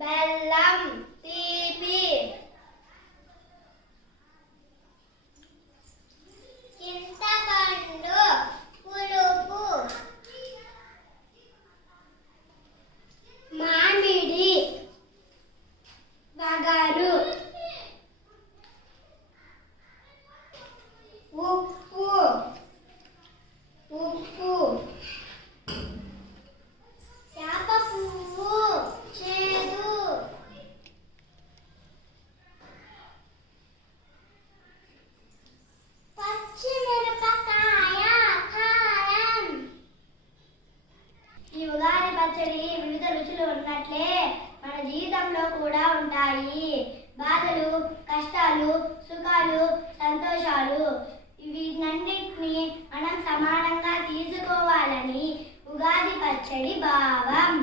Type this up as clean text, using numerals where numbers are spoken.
బెల్లం తీపి చింతపండు పులుపు మామిడి వగరు ఉప్పు ఉప్పు వేప పువ్వు చేదు పచ్చిమిరపకాయ కారం. ఈ ఉగాది పచ్చడి వివిధ రుచులు ఉన్నట్లే మన జీవితంలో కూడా ఉంటాయి. బాధలు, కష్టాలు, సుఖాలు, సంతోషాలు వీటన్నిటిని మనం సమానంగా తీసుకోవాలని ఉగాది పచ్చడి భావం.